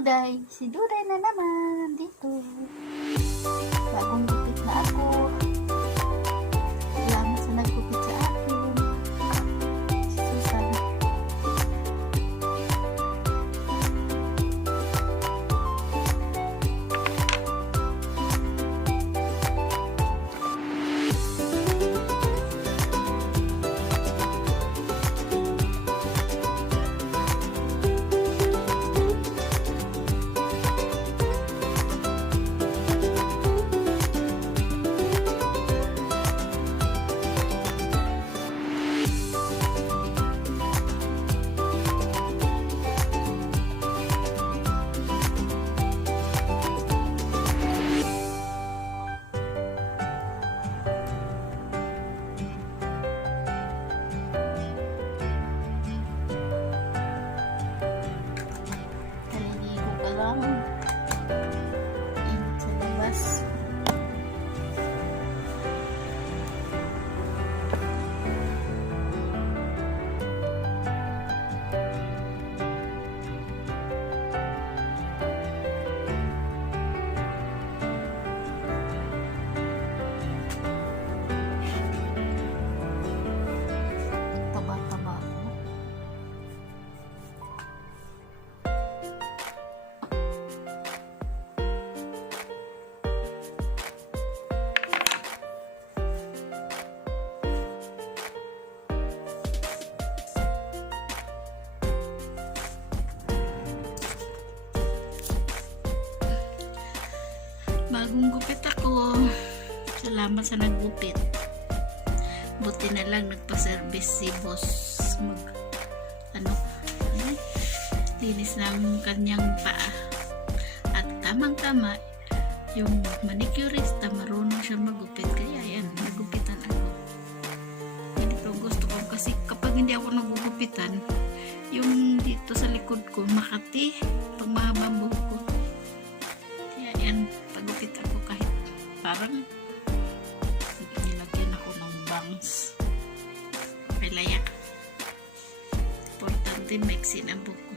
Duday. Si Duday na naman dito. Bagong gupit na ako. Salamat sa naggupit sa akin. Si Susan. Naliligo pa lang. Init sa labas. Taba-taba ako. Bagong gupit ako. Salamat sa naggupit. Buti na lang nagpa-service si boss. Linis ng kanyang paa. At tamang-tama, yung manicurista, marunong siya magupit. Kaya yan, nagupitan ako. Hindi ko gusto ko kasi kapag hindi ako nagugupitan, yung dito sa likod ko, makati, pag mahaba ang buhok ko. Kaya yan, pagupit ako kahit parang nilagyan ako ng bangs. Palaya. Importante mixin ang buhok ko.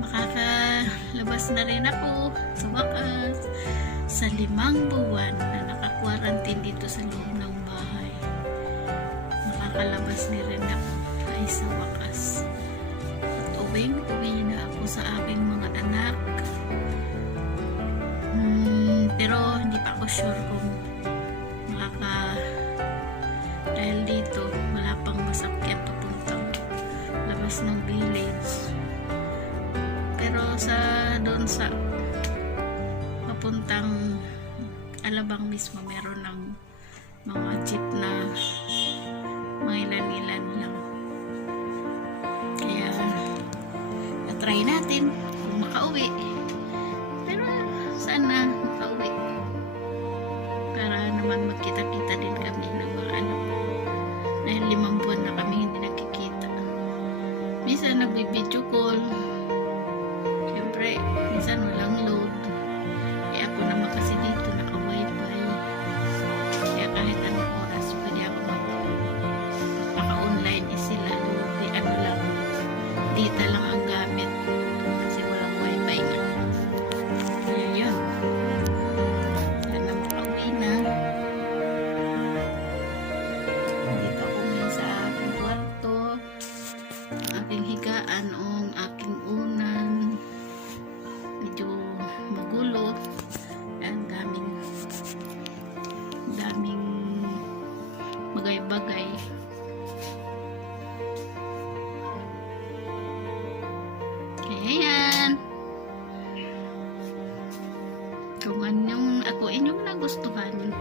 Makakalabas na rin ako sa wakas sa 5 buwan na naka-quarantine dito sa loob ng bahay. Makakalabas na rin ako ay sa wakas. At uwi na ako sa aking mga anak. Pero hindi pa ako sure kung dahil dito wala pang masakyan papuntang labas ng village. Pero doon sa papuntang Alabang mismo meron ng mga jeep na mga ilan-ilan lang. Kaya na-try natin kung makauwi. Pero sana makauwi para naman magkita-kita din kami ng mga anak ko. Dahil 5 buwan na kami hindi nagkikita. Minsan nagbi-video call. Siyempre, minsan walang load. Kaya ako naman kasi dito naka-wifi. Kaya kahit anong oras pwede ako naka-online sila. Di ano lang, data lang ang gamit. Kasi walang wifi nga. Kaya yun. Sana makauwi na. Dito ako ngayon sa aking kwarto. Aking higaan o aking unan. Medyo magulo. Ang daming bagay-bagay. Kaya yan. Kung inyong nagustuhan,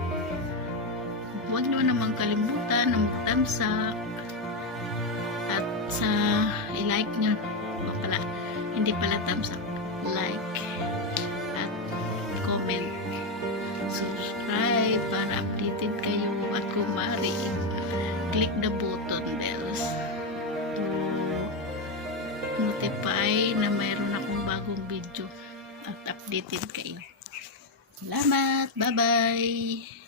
huwag nyo naman kalimutan na mag-thumbs-up at sa i-like nyo. Hindi pala thumbs-up, like at comment, subscribe para updated kayo, at kung maaari click the button bells to notify na mayroon akong bagong video at updated kayo. Salamat, bye bye.